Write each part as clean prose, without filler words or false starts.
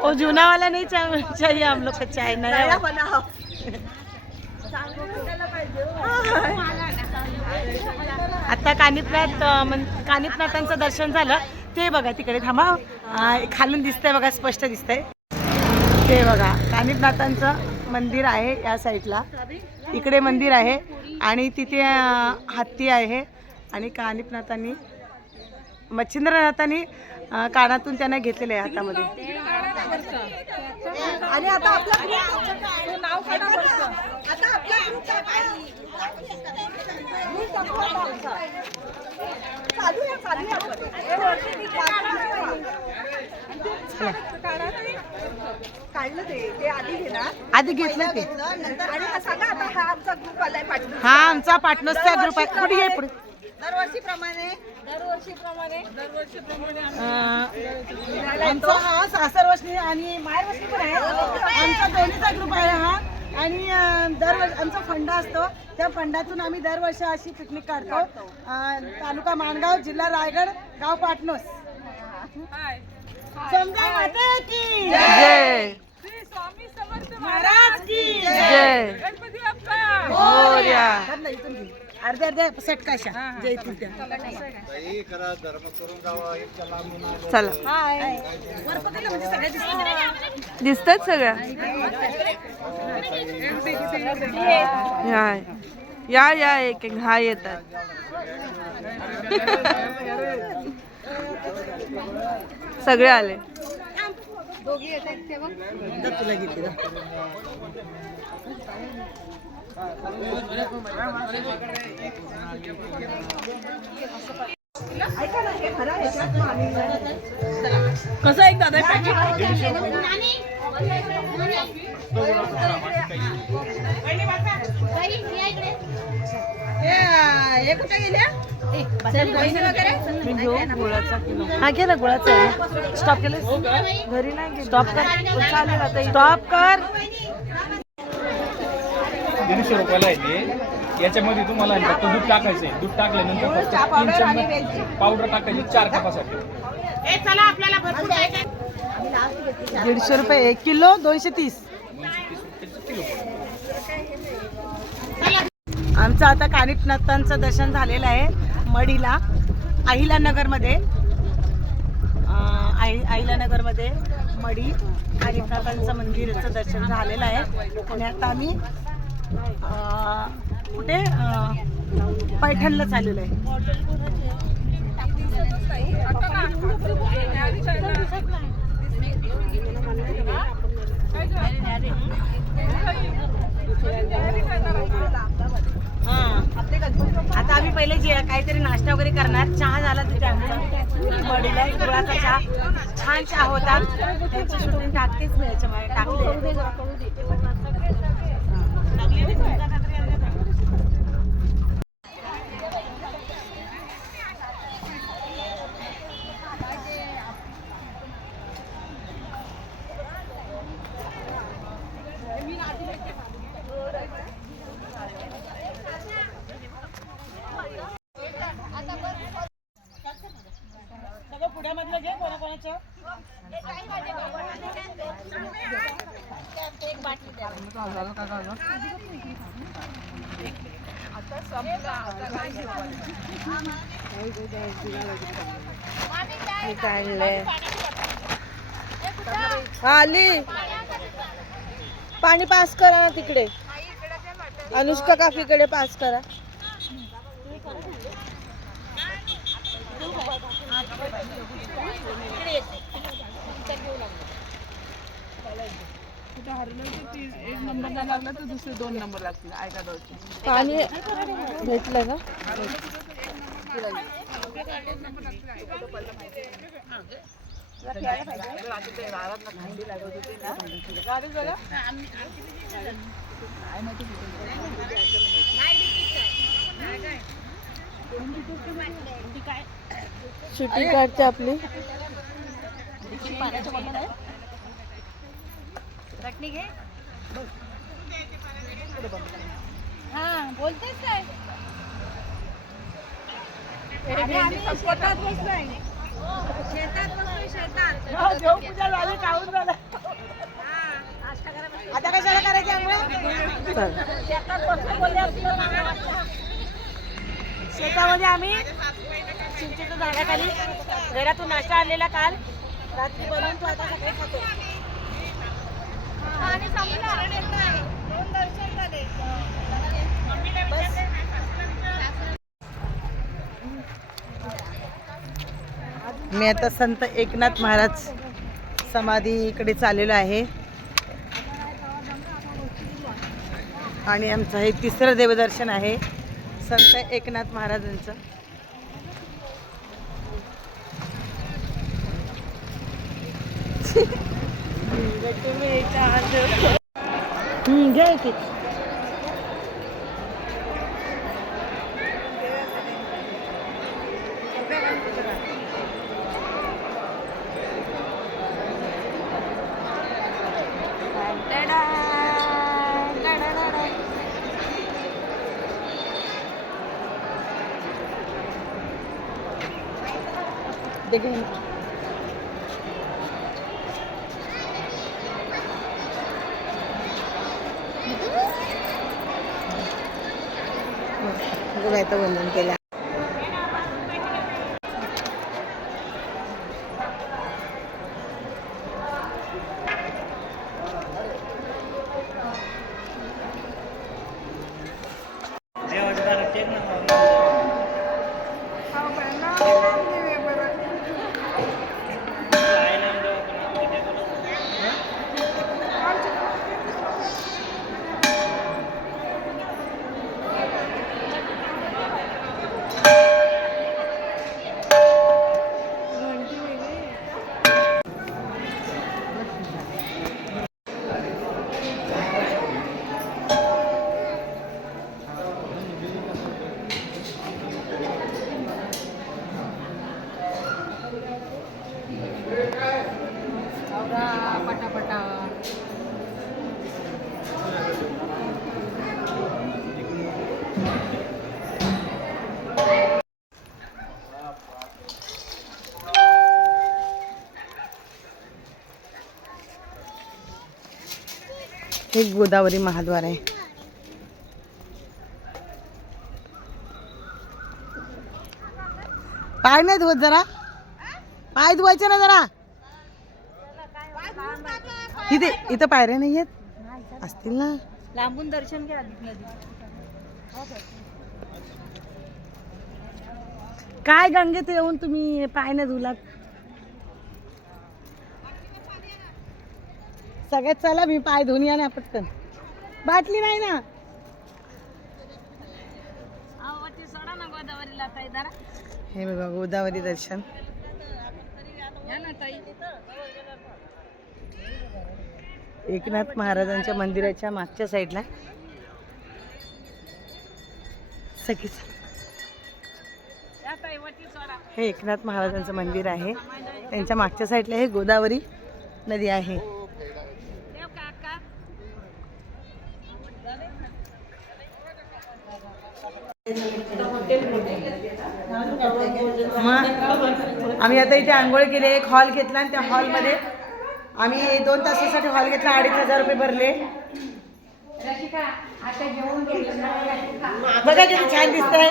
वो जूना वाला नहीं चाहिए हम लोग का, चाय नया बनाओ। आता कानिफनाथांचं दर्शन झालं ते बघा तिकडे, थांबा खालून दिसतंय बघा, स्पष्ट दिसतंय ते बघा, कानिफनाथांचं मंदिर आहे या साईडला, इकडे मंदिर आहे आणि तिथे हत्ती आहे आणि कानिफनाथांनी मच्छिंद्रनाथांनी कानातून त्यांना घेतलेले आहे हातामध्ये। आणि आता आपलं नाव काढा बरं, आता आपला काढलं ते आधी घेणार, आधी घेतलं ते आणि सांगा आता हा आमचा ग्रुप आलाय पार्टनर, हा आमचा पार्टनर्सचा ग्रुप आहे। पुढे ये, पुढे दरवर्षीप्रमाणे आमचा हा सासरवशनी आणि माहेरवशनी पण आहे, आमचा दोन्हीचा ग्रुप आहे हा। आणि दरवर्षी आमचा फंड असतो, त्या फंडातून आम्ही दरवर्षी अशी पिकनिक काढतो। तालुका माणगाव, जिल्हा रायगड, गाव पाटणोस। समजा माता की जय, श्री स्वामी समर्थ महाराज की जय, गणपती बाप्पा मोरया। अर्ध्या अर्ध्या सटकाशा जय तुझ्या चला, दिसतात सगळ्या, या या एक एक हा येतात सगळे आले, दोघी येतात ते बघ तुला घेतली कसं एक दादा हे कुठे गेल्या हा घे ना गुळाचा, स्टॉप केलं घरी नाही, स्टॉप कर, स्टॉप कर। 150 रुपयाला आहे ते, याच्यामध्ये तुम्हाला फक्त दूध टाकायचंय, दूध टाकल्यानंतर फक्त 3 चमचे पावडर टाकायची 4 कपासाठी। चला आपल्याला भरपूर 150 रुपये 1 किलो, 230 किलो। आमचं आता कानिफनाथांचं दर्शन झालेलं आहे मढीला, अहिल्यानगरमध्ये, अहिल्यानगरमध्ये मढी कानिफनाथांचं मंदिराचं दर्शन झालेलं आहे। आणि आता आम्ही कुठे पैठणला चाललेलो आहे। आता आम्ही पहिले जे काहीतरी नाश्ता वगैरे करणार, चहा झाला तिथे आमचा मढीला, गुळाचा चहा, छान चहा होता, त्याची शूटिंग टाकतेच मी याच्यामध्ये टाकले। पुण्यामधलं घे कोणाकोणाचं, आली पाणी पास करा ना तिकडे, अनुष्का काकीकडे पास करा। एक नंबर नाही लागला तर दुसरे 2 नंबर लागतील, ऐका डोळचे पाणी भेटलं का? शूटिंग काढते आपली, हाँ बोलतेच काय शेतात बसलोय, शेतात चल. शेतामध्ये आम्ही चिंचेच्या झाडाखाली घरातून नाश्ता आणलेला काल रात्री बनवून तो आता सकाळी खातो. मी आता संत एकनाथ महाराज समाधीकडे चाललेलो आहे आणि आमचं हे तिसरं देवदर्शन आहे संत एकनाथ महाराजांचं. घ्या की देखें. तो वंदन केला. एक गोदावरी महाद्वार आहे. पाय नाही धुवत जरा, पाय धुवायचे ना जरा. इथे इथं पायऱ्या नाही आहेत असतील ना. लांबून दर्शन घ्या. काय गंगेत येऊन तुम्ही पाय नाही धुलात. सगळ्यात चला मी पाय धुवून या ना पटकन. बाटली नाही ना. हे बघा गोदावरी दर्शन. एकनाथ महाराजांच्या मंदिराच्या मागच्या साईडला सगळी. हे एकनाथ महाराजांचं मंदिर आहे. त्यांच्या मागच्या साईडला हे गोदावरी नदी आहे. आम्ही आता इथे आंघोळ केली. एक हॉल घेतला आणि त्या हॉलमध्ये आम्ही 2 तासासाठी हॉल घेतला. 2,500 रुपये भरले. बघा किती छान दिसतंय.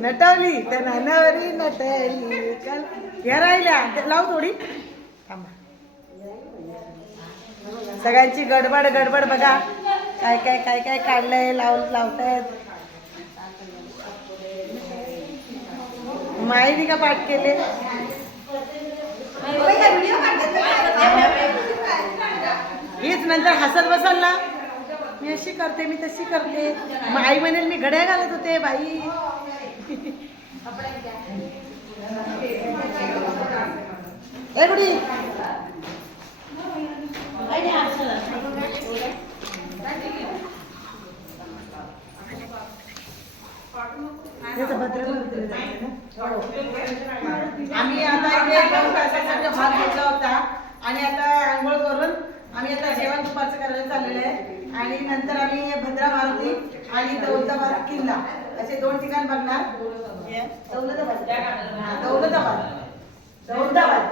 नटवली त्या नानावरी नटली काल. ह्या राहिल्या लाव थोडी थांबा. सगळ्यांची गडबड गडबड बघा. काय काय काय काय काढलंय लावतायत. माईने का पाठ केले. हीच नंतर हसत बसाल ना. मी अशी करते मी तशी करते. आई म्हणेल मी घड्या घालत होते बाई. एवढी आम्ही आता इथे 2 तासासाठी हॉल घेतला होता आणि आता आंघोळ करून आम्ही आता जेवण दुपारचं करायला चाललेलं आहे आणि नंतर आम्ही भद्रा मारुती आणि दौलताबाद किल्ला असे 2 ठिकाण बघणार. दौलताबाद हा, दौलताबाद दौलताबाद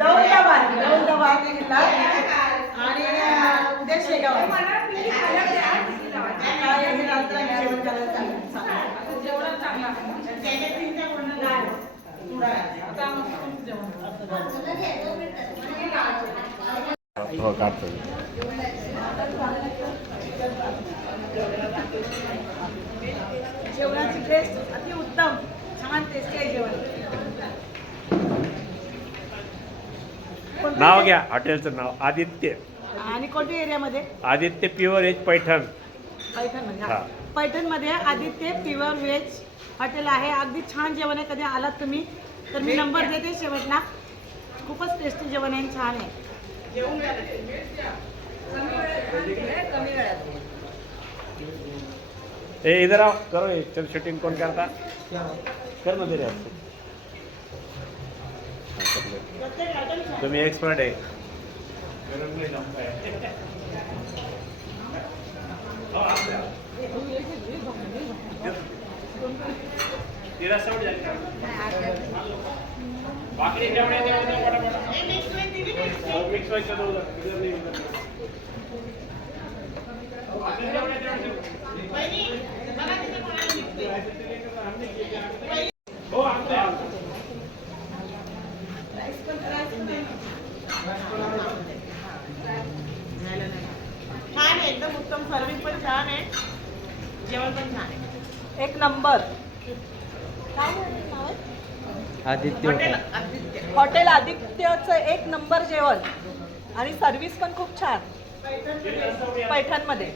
दौलताबाद दौलताबाद किल्ला आणि उद्या शेगाव आहे. काय हे नंतर आम्ही जेवण करायला चाललो. जेवण चांगलं हो काढतो. जेवणाची टेस्ट अति उत्तम, छान टेस्टी आहे जेवण. नाव घ्या हॉटेलचं नाव आदित्य. आणि कोणत्या एरियामध्ये? Aditya pure veg Paithan. पैठणमध्ये. हा. पैठणमध्ये आदित्य प्युअर व्हेज हॉटेल आहे. अगदी छान जेवण आहे. कधी आलात तुम्ही तर मी नंबर देते शेवटला. खूपच टेस्टी जेवण आहे, छान आहे. ए इधर आओ करो ये चल शूटिंग कौन करता कर ना मेरे हाथ से. तुम्ही एक्सपर्ट आहे. छान आहे, एकदम उत्तम. सर्विस पण छान आहे, जेवण पण छान आहे, एक नंबर. आदित्य हॉटेल आदित्यचं एक नंबर जेवण आणि सर्विस पण खूप छान पैठणमध्ये.